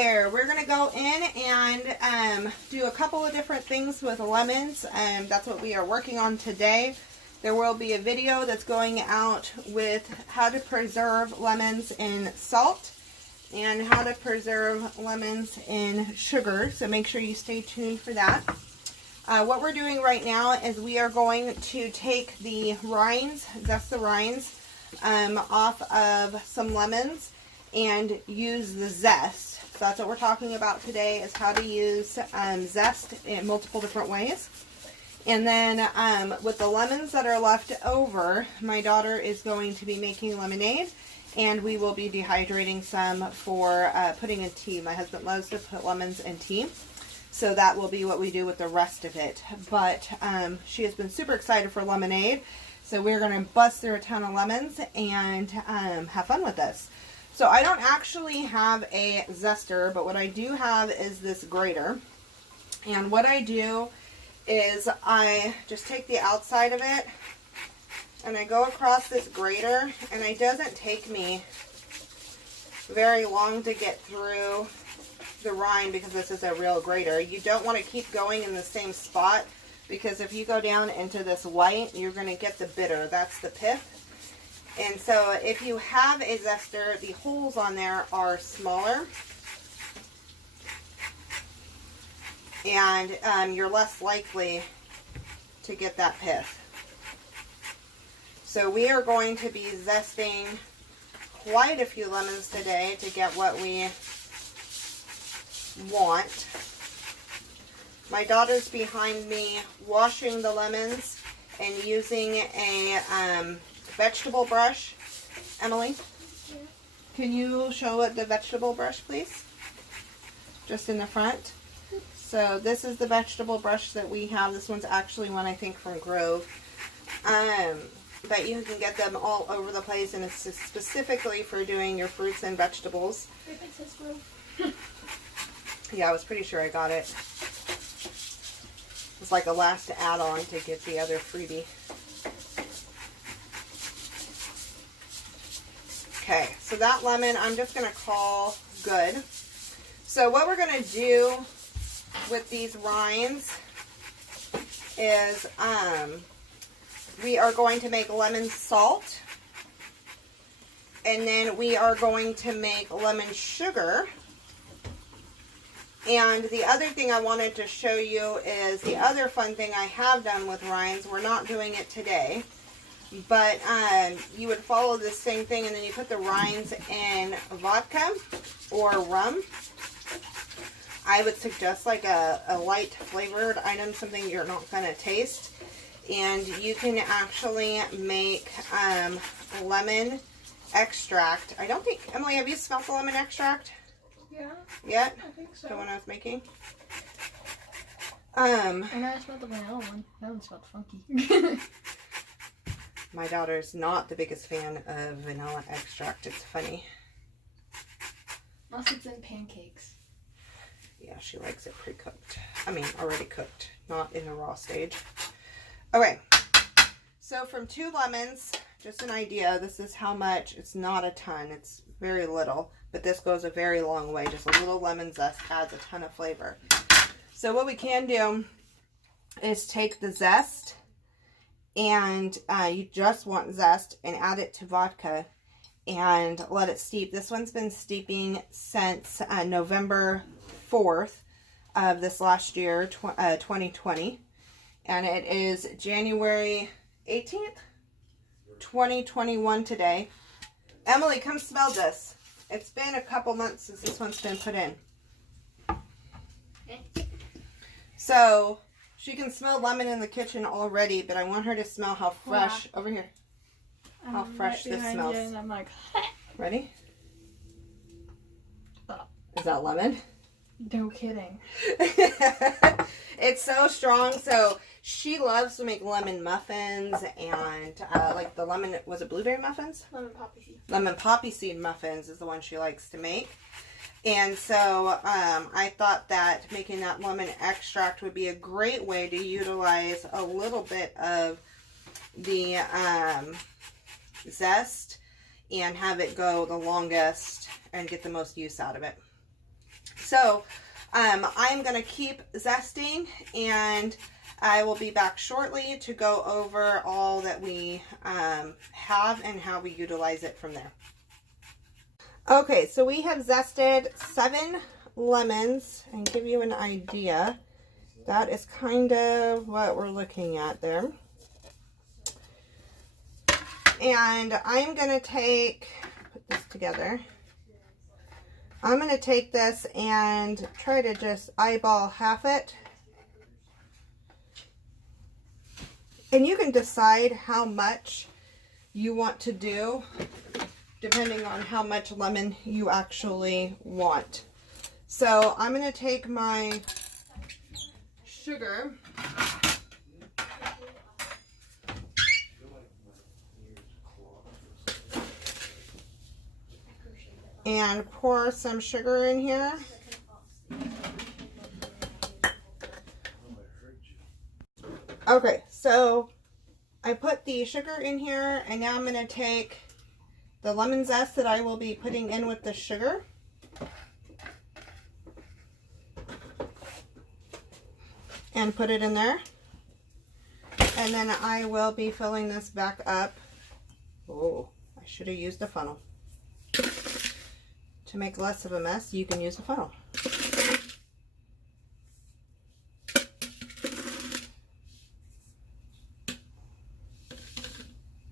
there. We're going to go in and do a couple of different things with lemons. That's what we are working on today. There will be a video that's going out with how to preserve lemons in salt and how to preserve lemons in sugar. So make sure you stay tuned for that. What we're doing right now is we are going to take the rinds, zest the rinds, off of some lemons and use the zest. So that's what we're talking about today, is how to use zest in multiple different ways. And then with the lemons that are left over, my daughter is going to be making lemonade, and we will be dehydrating some for putting in tea. My husband loves to put lemons in tea, so that will be what we do with the rest of it. But she has been super excited for lemonade, so we're going to bust through a ton of lemons and have fun with this. So I don't actually have a zester, but what I do have is this grater. And what I do is I just take the outside of it and I go across this grater, and it doesn't take me very long to get through the rind because this is a real grater. You don't want to keep going in the same spot, because if you go down into this white, you're going to get the bitter. That's the pith. And so if you have a zester, the holes on there are smaller, and you're less likely to get that pith. So we are going to be zesting quite a few lemons today to get what we want. My daughter's behind me washing the lemons and using a vegetable brush. Emily, yeah. Can you show the vegetable brush, please? Just in the front. So this is the vegetable brush that we have. This one's actually one, I think, from Grove. But you can get them all over the place, and it's specifically for doing your fruits and vegetables. I think it says Grove. Yeah, I was pretty sure I got it. It's like a last add-on to get the other freebie. Okay, so that lemon I'm just going to call good. So what we're going to do with these rinds is we are going to make lemon salt, and then we are going to make lemon sugar. And the other thing I wanted to show you is the other fun thing I have done with rinds. We're not doing it today, but you would follow the same thing, and then you put the rinds in vodka or rum. I would suggest like a light flavored item, something you're not going to taste. And you can actually make lemon extract. I don't think, Emily, have you smelled the lemon extract? Yeah. Yet? I think so. The one I was making? And I smelled the vanilla one. That one smelled funky. My daughter's not the biggest fan of vanilla extract. It's funny. Unless it's in pancakes. Yeah, she likes it pre-cooked. I mean, already cooked, not in the raw stage. Okay, so from 2 lemons, just an idea, this is how much. It's not a ton, it's very little, but this goes a very long way. Just a little lemon zest adds a ton of flavor. So what we can do is take the zest, and you just want zest, and add it to vodka and let it steep. This one's been steeping since November 4th of this last year, 2020. And it is January 18th, 2021 today. Emily, come smell this. It's been a couple months since this one's been put in. Okay. So, she can smell lemon in the kitchen already, but I want her to smell how fresh, over here, how fresh this smells. And I'm like, ready? Is that lemon? No kidding. It's so strong. So she loves to make lemon muffins and like the lemon, was it blueberry muffins? Lemon poppy seed. Lemon poppy seed muffins is the one she likes to make. And so I thought that making that lemon extract would be a great way to utilize a little bit of the zest and have it go the longest and get the most use out of it. So I'm going to keep zesting, and I will be back shortly to go over all that we have and how we utilize it from there. Okay, so we have zested 7 lemons, and give you an idea. That is kind of what we're looking at there. And I'm going to put this together. I'm going to take this and try to just eyeball half it. And you can decide how much you want to do depending on how much lemon you actually want. So I'm going to take my sugar and pour some sugar in here. Okay, so I put the sugar in here, and now I'm going to take the lemon zest that I will be putting in with the sugar. And put it in there. And then I will be filling this back up. Oh, I should have used a funnel. To make less of a mess, you can use a funnel.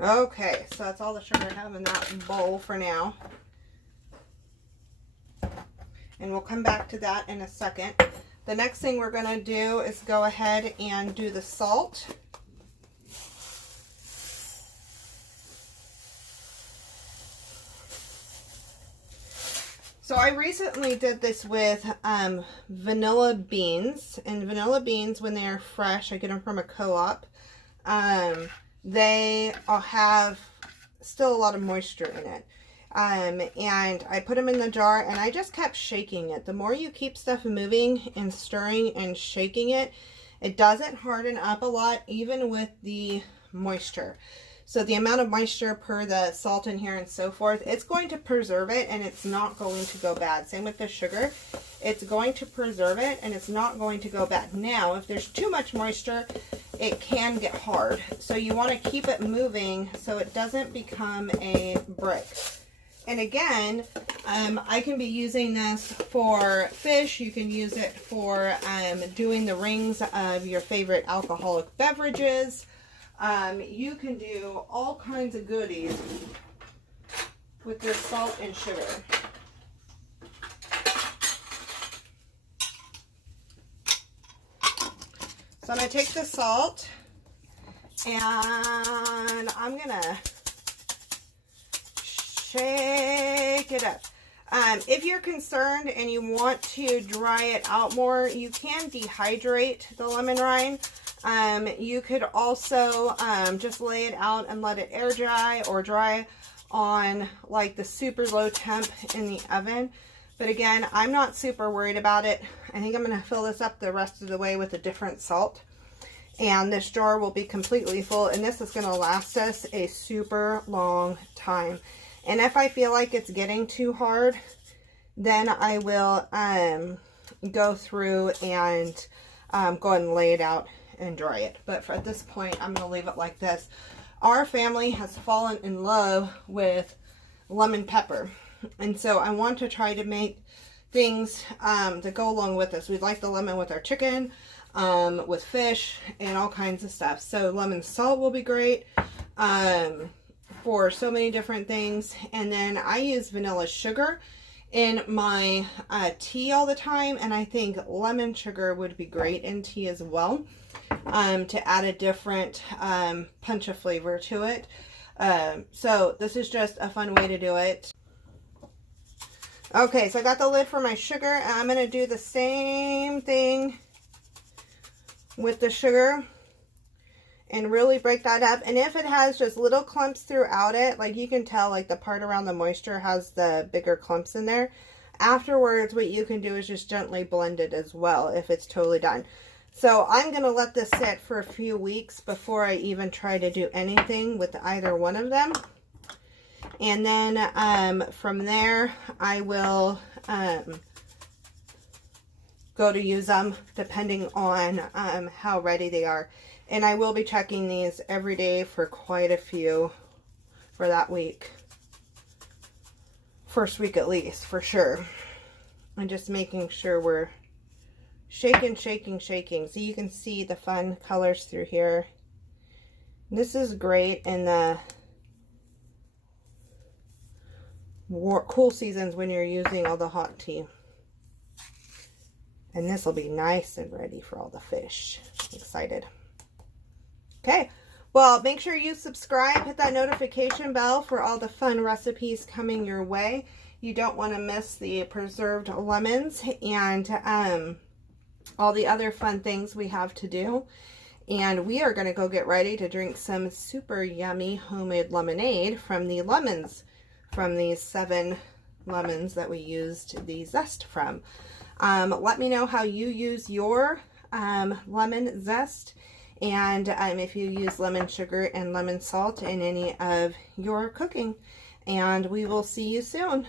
Okay, so that's all the sugar I have in that bowl for now. And we'll come back to that in a second. The next thing we're going to do is go ahead and do the salt. So I recently did this with vanilla beans, and vanilla beans, when they are fresh, I get them from a co-op. They have still a lot of moisture in it. And I put them in the jar, and I just kept shaking it. The more you keep stuff moving and stirring and shaking it, it doesn't harden up a lot, even with the moisture. So the amount of moisture per the salt in here and so forth, it's going to preserve it, and it's not going to go bad. Same with the sugar. It's going to preserve it, and it's not going to go bad. Now, if there's too much moisture, it can get hard. So you want to keep it moving so it doesn't become a brick. And again, I can be using this for fish. You can use it for doing the rings of your favorite alcoholic beverages. You can do all kinds of goodies with your salt and sugar. So I'm going to take the salt, and I'm going to shake it up. If you're concerned and you want to dry it out more, you can dehydrate the lemon rind. You could also just lay it out and let it air dry or dry on like the super low temp in the oven. But again, I'm not super worried about it. I think I'm going to fill this up the rest of the way with a different salt. And this jar will be completely full, and this is going to last us a super long time. And if I feel like it's getting too hard, then I will go through and go ahead and lay it out and dry it. But for at this point, I'm going to leave it like this. Our family has fallen in love with lemon pepper, and so I want to try to make things that go along with this. We like the lemon with our chicken, with fish, and all kinds of stuff. So lemon salt will be great for so many different things. And then I use vanilla sugar in my tea all the time, and I think lemon sugar would be great in tea as well, to add a different punch of flavor to it. So this is just a fun way to do it. Okay, so I got the lid for my sugar, and I'm going to do the same thing with the sugar and really break that up. And if it has just little clumps throughout it, like you can tell, like the part around the moisture has the bigger clumps in there, afterwards what you can do is just gently blend it as well if it's totally done. So I'm going to let this sit for a few weeks before I even try to do anything with either one of them. And then from there I will go to use them depending on how ready they are. And I will be checking these every day for quite a few for that week. First week at least, for sure. And just making sure we're shaking, shaking, shaking. So you can see the fun colors through here. This is great in the cool seasons when you're using all the hot tea. And this will be nice and ready for all the fish. I'm excited. Okay, well, make sure you subscribe, hit that notification bell for all the fun recipes coming your way. You don't want to miss the preserved lemons and all the other fun things we have to do. And we are going to go get ready to drink some super yummy homemade lemonade from the lemons, from these 7 lemons that we used the zest from. Let me know how you use your lemon zest, and if you use lemon sugar and lemon salt in any of your cooking. And we will see you soon.